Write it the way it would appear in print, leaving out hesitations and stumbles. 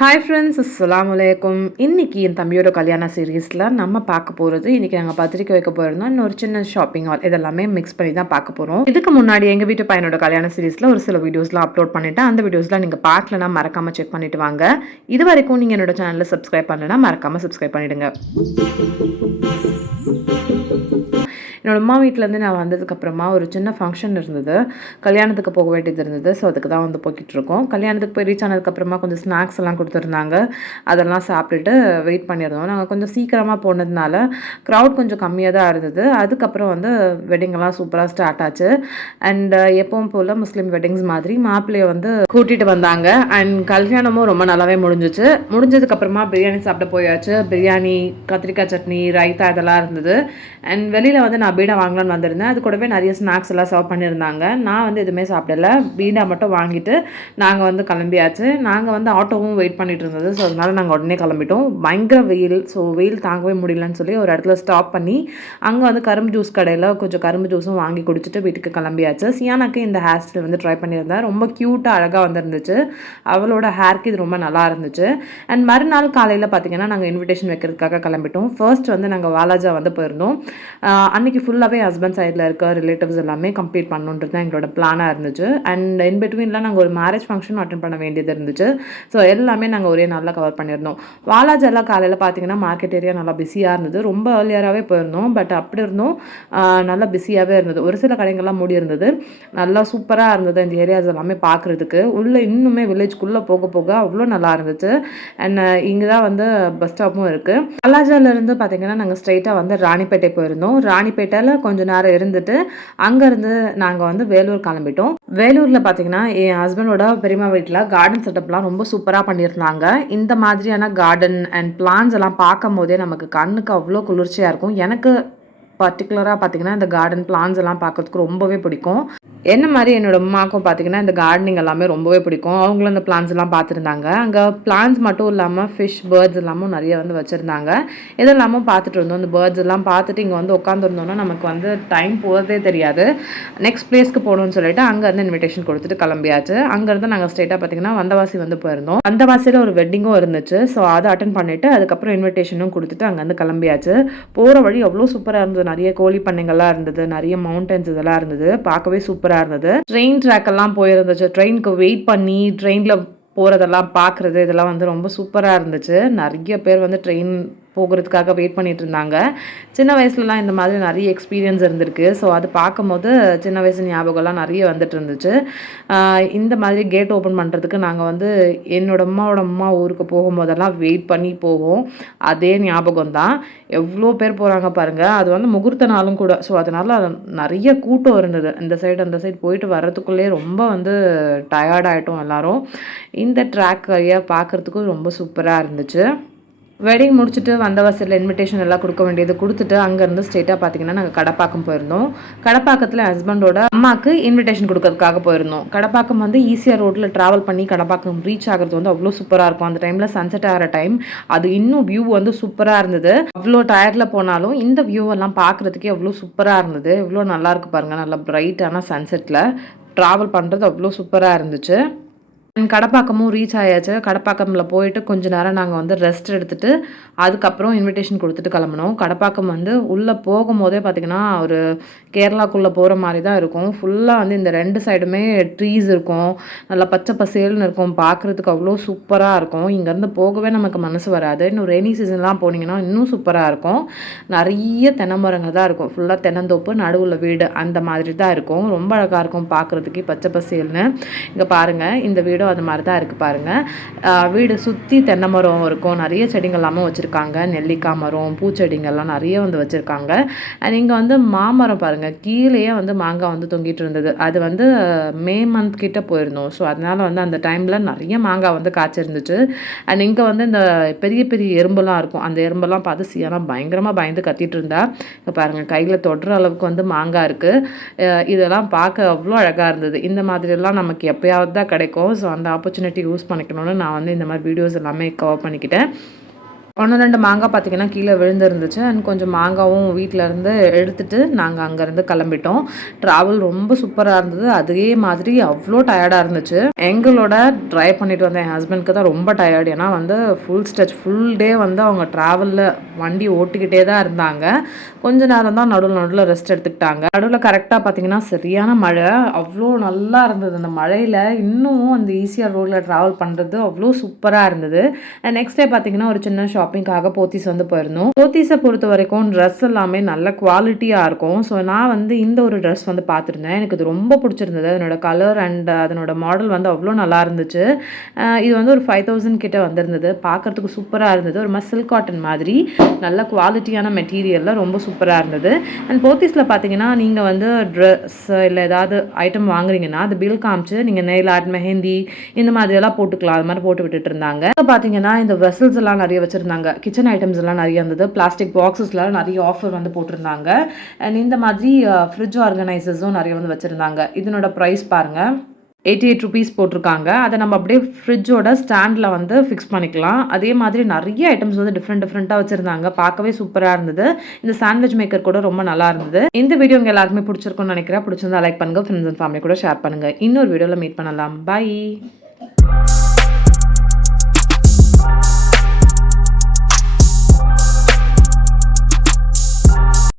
Hi friends, அஸ்ஸலாமு அலைக்கும். இன்றைக்கி என் தம்பியோட கல்யாண சீரீஸில் நம்ம பார்க்க போகிறது, இன்றைக்கி நாங்கள் பத்திரிக்கை வைக்க போயிருந்தோம். இன்னொரு சின்ன ஷாப்பிங் ஹால் இதெல்லாமே மிக்ஸ் பண்ணி தான் பார்க்க போகிறோம். இதுக்கு முன்னாடி எங்கள் வீட்டு பையனோட கல்யாண சீரீஸில் ஒரு சில வீடியோஸ்லாம் அப்லோட் பண்ணிவிட்டேன். அந்த வீடியோஸ்லாம் நீங்கள் பார்க்கலன்னா மறக்காமல் செக் பண்ணிவிட்டு வாங்க. இது வரைக்கும் நீங்கள் என்னோட சேனலில் சப்ஸ்கிரைப் பண்ணலைன்னா மறக்காமல் சப்ஸ்கிரைப் பண்ணிவிடுங்க. என்னோடய அம்மா வீட்டிலேருந்து நான் வந்ததுக்கப்புறமா ஒரு சின்ன ஃபங்க்ஷன் இருந்தது, கல்யாணத்துக்கு போக வேண்டியது இருந்தது. ஸோ அதுக்கு தான் வந்து போய்கிட்ருக்கோம். கல்யாணத்துக்கு போய் ரீச் ஆனதுக்கப்புறமா கொஞ்சம் ஸ்நாக்ஸ் எல்லாம் கொடுத்துருந்தாங்க. அதெல்லாம் சாப்பிட்டுட்டு வெயிட் பண்ணியிருந்தோம். நாங்கள் கொஞ்சம் சீக்கிரமாக போனதுனால க்ரௌட் கொஞ்சம் கம்மியாக தான் இருந்தது. அதுக்கப்புறம் வந்து வெட்டிங்கெல்லாம் சூப்பராக ஸ்டார்ட் ஆச்சு. அண்ட் எப்பவும் போல் முஸ்லீம் வெட்டிங்ஸ் மாதிரி மாப்பிள்ளையை வந்து கூட்டிகிட்டு வந்தாங்க. அண்ட் கல்யாணமும் ரொம்ப நல்லாவே முடிஞ்சிச்சு. முடிஞ்சதுக்கப்புறமா பிரியாணி சாப்பிட போயாச்சு. பிரியாணி, கத்திரிக்காய் சட்னி, ரைத்தா இதெல்லாம் இருந்தது. அண்ட் வெளியில் வந்து நான் பீடா வாங்கலான்னு வந்திருந்தேன். அது கூடவே நிறைய ஸ்நாக்ஸ் எல்லாம் சர்வ் பண்ணியிருந்தாங்க. நான் வந்து எதுவுமே சாப்பிடல, பீடா மட்டும் வாங்கிட்டு நாங்கள் வந்து கிளம்பியாச்சு. நாங்கள் வந்து ஆட்டோவும் வெயிட் பண்ணிட்டு இருந்தது. ஸோ அதனால நாங்கள் உடனே கிளம்பிட்டோம். பயங்கர வெயில். ஸோ வெயில் தாங்கவே முடியலன்னு சொல்லி ஒரு இடத்துல ஸ்டாப் பண்ணி அங்கே வந்து கரும்பு ஜூஸ் கடையில் கொஞ்சம் கரும்பு ஜூஸும் வாங்கி குடிச்சிட்டு வீட்டுக்கு கிளம்பியாச்சு. சியானாக்கு இந்த ஹேர் ஸ்டைல் வந்து ட்ரை பண்ணியிருந்தேன். ரொம்ப க்யூட்டாக அழகாக வந்துருந்துச்சு. அவளோட ஹேருக்கு இது ரொம்ப நல்லா இருந்துச்சு. அண்ட் மறுநாள் காலையில் பார்த்தீங்கன்னா நாங்கள் இன்விடேஷன் வைக்கிறதுக்காக கிளம்பிட்டோம். ஃபர்ஸ்ட் வந்து நாங்கள் வாலாஜா வந்து போயிருந்தோம். அன்றைக்கி ஃபுல்லாகவே ஹஸ்பண்ட் சைடில் இருக்க ரிலேட்டிவ்ஸ் எல்லாமே கம்ப்ளீட் பண்ணணுன்றது தான் எங்களோட பிளானாக இருந்துச்சு. அண்ட் இன் பிட்வீனில் நாங்கள் ஒரு மேரேஜ் ஃபங்க்ஷன் அட்டென்ட் பண்ண வேண்டியது இருந்துச்சு. ஸோ எல்லாமே நாங்கள் ஒரே நாளில் கவர் பண்ணியிருந்தோம். வாலாஜெல்லாம் காலையில் பார்த்தீங்கன்னா மார்க்கெட் ஏரியா நல்லா பிஸியாக இருந்தது. ரொம்ப ஏர்லியராகவே போயிருந்தோம். பட் அப்படி இருந்தும் நல்லா பிஸியாகவே இருந்தது. ஒரு சில கடைகள்லாம் மூடி இருந்தது. நல்லா சூப்பராக இருந்தது இந்த ஏரியாஸ் எல்லாமே பார்க்குறதுக்கு. உள்ளே இன்னுமே வில்லேஜ்குள்ளே போக போக அவ்வளோ நல்லா இருந்துச்சு. அண்ட் இங்கே தான் வந்து பஸ் ஸ்டாப்பும் இருக்குது. வாலாஜாலேருந்து பார்த்தீங்கன்னா நாங்கள் ஸ்ட்ரெயிட்டாக வந்து ராணிப்பேட்டை போயிருந்தோம். ராணிப்பேட்டையில் கொஞ்சம் நேரம் இருந்துட்டு அங்கேருந்து நாங்கள் வந்து வேலூர் கிளம்பிட்டோம். வேலூரில் பார்த்தீங்கன்னா என் ஹஸ்பண்டோட பெரியம்மா வீட்டில் கார்டன் செட்டப்லாம் ரொம்ப சூப்பராக பண்ணியிருந்தாங்க. இந்த மாதிரியான கார்டன் அண்ட் பிளான்ஸ் எல்லாம் பார்க்கும் போதே நமக்கு கண்ணுக்கு அவ்வளோ குளிர்ச்சியாக இருக்கும். எனக்கு பர்டிகுலராக பார்த்தீங்கன்னா இந்த கார்டன் பிளான்ஸ் எல்லாம் பார்க்கறதுக்கு ரொம்பவே பிடிக்கும். என்ன மாதிரி என்னோட அம்மாவுக்கும் பார்த்தீங்கன்னா இந்த கார்டனிங் எல்லாமே ரொம்பவே பிடிக்கும். அவங்களும் இந்த பிளான்ஸ் எல்லாம் பார்த்துருந்தாங்க. அங்கே பிளான்ஸ் மட்டும் இல்லாமல் ஃபிஷ், பேர்ட்ஸ் எல்லாமும் நிறைய வந்து வச்சுருந்தாங்க. இதெல்லாமும் பார்த்துட்டு இருந்தோம். இந்த பேர்ட்ஸ் எல்லாம் பார்த்துட்டு இங்கே வந்து உட்காந்துருந்தோன்னா நமக்கு வந்து டைம் போகிறதே தெரியாது. நெக்ஸ்ட் பிளேஸ்க்கு போகணும்னு சொல்லிட்டு அங்கேருந்து இன்விடேஷன் கொடுத்துட்டு கிளம்பியாச்சு. அங்கேருந்து நாங்கள் ஸ்ட்ரெயிட்டாக பார்த்தீங்கன்னா வந்தவாசி வந்து போயிருந்தோம். வந்தவாசியில் ஒரு வெட்டிங்கும் இருந்துச்சு. ஸோ அதை அட்டன் பண்ணிவிட்டு அதுக்கப்புறம் இன்விடேஷனும் கொடுத்துட்டு அங்கேருந்து கிளம்பியாச்சு. போகிற வழி அவ்வளோ சூப்பராக இருந்தது. நிறைய கோழி பண்ணைகள்லாம் இருந்தது, நிறைய மவுண்டன்ஸ் இதெல்லாம் இருந்தது. பார்க்கவே சூப்பராக இருந்தது. ட்ரெயின் ட்ராக் எல்லாம் போயிருந்துச்சு. ட்ரெயினுக்கு வெயிட் பண்ணி ட்ரெயினில் போகிறதெல்லாம் பார்க்குறது இதெல்லாம் வந்து ரொம்ப சூப்பராக இருந்துச்சு. நிறைய பேர் வந்து ட்ரெயின் போகிறதுக்காக வெயிட் பண்ணிட்டு இருந்தாங்க. சின்ன வயசுலலாம் இந்த மாதிரி நிறைய எக்ஸ்பீரியன்ஸ் இருந்திருக்கு. ஸோ அது பார்க்கும்போது சின்ன வயசு ஞாபகம்லாம் நிறைய வந்துட்டு இருந்துச்சு. இந்த மாதிரி கேட் ஓப்பன் பண்ணுறதுக்கு நாங்கள் வந்து என்னோட அம்மா ஊருக்கு போகும்போதெல்லாம் வெயிட் பண்ணி போவோம். அதே ஞாபகம் தான். எவ்வளோ பேர் போகிறாங்க பாருங்கள். அது வந்து முகூர்த்த நாளும் கூட. ஸோ அதனால் நிறைய கூட்டம் இருந்தது. இந்த சைடு அந்த சைடு போயிட்டு வர்றதுக்குள்ளே ரொம்ப வந்து டயர்டாயிட்டோம் எல்லோரும். இந்த ட்ராக் வழியாக பார்க்குறதுக்கும் ரொம்ப சூப்பராக இருந்துச்சு. வெட்டிங் முடிச்சுட்டு வந்தவாசியில் இன்விடேஷன் எல்லாம் கொடுக்க வேண்டியது கொடுத்துட்டு அங்கேருந்து ஸ்ட்ரெயிட்டாக பார்த்தீங்கன்னா நாங்கள் கடப்பாக்கம் போயிருந்தோம். கடப்பாக்கத்தில் ஹஸ்பண்டோட அம்மாவுக்கு இன்விடேஷன் கொடுக்கறதுக்காக போயிருந்தோம். கடப்பாக்கம் வந்து ஈஸியாக ரோட்டில் ட்ராவல் பண்ணி கடப்பாக்கம் ரீச் ஆகிறது வந்து அவ்வளோ சூப்பராக இருக்கும். அந்த டைமில் சன்செட் ஆகிற டைம். அது இன்னும் வியூ வந்து சூப்பராக இருந்தது. அவ்வளோ டயர்டில் போனாலும் இந்த வியூவெல்லாம் பார்க்குறதுக்கே அவ்வளோ சூப்பராக இருந்தது. எவ்வளோ நல்லாயிருக்கு பாருங்கள். நல்லா பிரைட்டான சன்செட்டில் ட்ராவல் பண்ணுறது அவ்வளோ சூப்பராக இருந்துச்சு. கடப்பாக்கமும் ரீச் ஆயாச்சு. கடப்பாக்கமில் போயிட்டு கொஞ்ச நேரம் நாங்கள் வந்து ரெஸ்ட் எடுத்துகிட்டு அதுக்கப்புறம் இன்விடேஷன் கொடுத்துட்டு கிளம்பினோம். கடப்பாக்கம் வந்து உள்ளே போகும்போதே பார்த்திங்கன்னா ஒரு கேரளாக்குள்ளே போகிற மாதிரி தான் இருக்கும். ஃபுல்லாக வந்து இந்த 2 சைடுமே ட்ரீஸ் இருக்கும். நல்லா பச்சை பசேல்னு இருக்கும். பார்க்குறதுக்கு அவ்வளோ சூப்பராக இருக்கும். இங்கேருந்து போகவே நமக்கு மனசு வராது. இன்னும் ரெய்னி சீசன்லாம் போனீங்கன்னா இன்னும் சூப்பராக இருக்கும். நிறைய தென்னை மரங்கள் தான் இருக்கும். ஃபுல்லாக தென்னந்தோப்பு, நடுவில் வீடு அந்த மாதிரி தான் இருக்கும். ரொம்ப அழகாக இருக்கும் பார்க்குறதுக்கு பச்சை பசேல்னு. இங்கே பாருங்கள், இந்த வீடும் அது மாதிரி தான் இருக்குது பாருங்கள். வீடு சுற்றி தென்னை மரம் இருக்கும். நிறைய செடிங்கள்லாமும் வச்சுருக்காங்க. நெல்லிக்காய் மரம், பூச்செடிங்கள்லாம் நிறைய வந்து வச்சுருக்காங்க. அண்ட் இங்கே வந்து மாமரம் பாருங்கள், கீழேயே வந்து மாங்காய் வந்து தொங்கிட்டு இருந்தது. அது வந்து மே மந்த் கிட்ட போயிருந்தோம். ஸோ அதனால் வந்து அந்த டைமில் நிறைய மாங்காய் வந்து காய்ச்சிருந்துச்சு. அண்ட் இங்கே வந்து இந்த பெரிய பெரிய எறும்புலாம் இருக்கும். அந்த எறும்பெல்லாம் பார்த்து சியானா பயங்கரமாக பயந்து கத்திட்டு இருந்தா. இப்போ பாருங்கள், கையில் தொடுற அளவுக்கு வந்து மாங்காய் இருக்குது. இதெல்லாம் பார்க்க அவ்வளோ அழகாக இருந்தது. இந்த மாதிரிலாம் நமக்கு எப்போயாவது தான் கிடைக்கும். ஸோ அந்த ஆப்பர்ச்சுனிட்டி யூஸ் பண்ணிக்கணும்னு நான் வந்து இந்த மாதிரி வீடியோஸ் எல்லாமே கவர் பண்ணிக்கிட்டேன். ஒன்று 2 மாங்காய் பார்த்தீங்கன்னா கீழே விழுந்துருந்துச்சு. அண்ட் கொஞ்சம் மாங்காவும் வீட்டிலேருந்து எடுத்துகிட்டு நாங்கள் அங்கேருந்து கிளம்பிட்டோம். ட்ராவல் ரொம்ப சூப்பராக இருந்தது. அதே மாதிரி அவ்வளோ டயர்டாக இருந்துச்சு. எங்களோட ட்ரைவ் பண்ணிட்டு வந்த என் ஹஸ்பண்ட்க்கு தான் ரொம்ப டயர்டு. ஏன்னா வந்து ஃபுல் டே வந்து அவங்க ட்ராவலில் வண்டி ஓட்டிக்கிட்டே தான் இருந்தாங்க. கொஞ்ச நேரம் தான் நடுவில் ரெஸ்ட் எடுத்துக்கிட்டாங்க. நடுவில் கரெக்டாக பார்த்தீங்கன்னா சரியான மழை. அவ்வளோ நல்லா இருந்தது. அந்த மழையில் இன்னும் அந்த ஈசிஆர் ரோடில் ட்ராவல் பண்ணுறது அவ்வளோ சூப்பராக இருந்தது. அண்ட் நெக்ஸ்ட் டே பார்த்தீங்கன்னா ஒரு சின்ன ஷாப்பிங்காக போத்தீஸ் வந்து போயிருந்தோம். போத்தீஸை பொறுத்த வரைக்கும் ட்ரெஸ் எல்லாமே நல்ல குவாலிட்டியாக இருக்கும். ஸோ நான் வந்து இந்த ஒரு ட்ரெஸ் வந்து பார்த்துருந்தேன். எனக்கு இது ரொம்ப பிடிச்சிருந்தது. அதனோட கலர் அண்ட் அதனோட மாடல் வந்து அவ்வளோ நல்லா இருந்துச்சு. இது வந்து ஒரு 5000 கிட்ட வந்திருந்தது. பார்க்குறதுக்கு சூப்பராக இருந்தது. ஒரு மாதிரி சில்க் காட்டன் மாதிரி நல்ல குவாலிட்டியான மெட்டீரியலில் ரொம்ப சூப்பராக இருந்தது. அண்ட் போத்தீஸில் பார்த்தீங்கன்னா நீங்கள் வந்து ட்ரெஸ் இல்லை ஏதாவது ஐட்டம் வாங்குறீங்கன்னா அது பில் காமிச்சு நீங்கள் நெயில் ஆர்ட், மெஹந்தி இந்த மாதிரியெல்லாம் போட்டுக்கலாம். அது மாதிரி போட்டு விட்டுட்டு இருந்தாங்க. பார்த்தீங்கன்னா இந்த வெசல்ஸ் எல்லாம் நிறைய வச்சுருந்தாங்க. கிச்சன் ஐட்டம்ஸ் எல்லாம் நிறைய இருந்தது. பிளாஸ்டிக் பாக்ஸஸ்லாம் நிறைய ஆஃபர் வந்து போட்டிருந்தாங்க. அண்ட் இந்த மாதிரி ஃப்ரிட்ஜ் ஆர்கனைசர்ஸும் நிறைய வந்து வச்சுருந்தாங்க. இதனோட ப்ரைஸ் பாருங்கள், 88 ருபீஸ் போட்டிருக்காங்க. அதை நம்ம அப்படியே ஃப்ரிட்ஜோட ஸ்டாண்டில் வந்து ஃபிக்ஸ் பண்ணிக்கலாம். அதே மாதிரி நிறைய ஐட்டம்ஸ் வந்து டிஃப்ரெண்ட்டாக வச்சுருந்தாங்க. பார்க்கவே சூப்பராக இருந்தது. இந்த சாண்ட்விச் மேக்கர் கூட ரொம்ப நல்லா இருந்தது. இந்த வீடியோ உங்கள் எல்லாருக்குமே பிடிச்சிருக்கும்னு நினைக்கிறேன். பிடிச்சிருந்தா லைக் பண்ணுங்கள். ஃப்ரெண்ட்ஸ் அண்ட் ஃபேமிலி கூட ஷேர் பண்ணுங்கள். இன்னொரு வீடியோவில் மீட் பண்ணலாம். பை.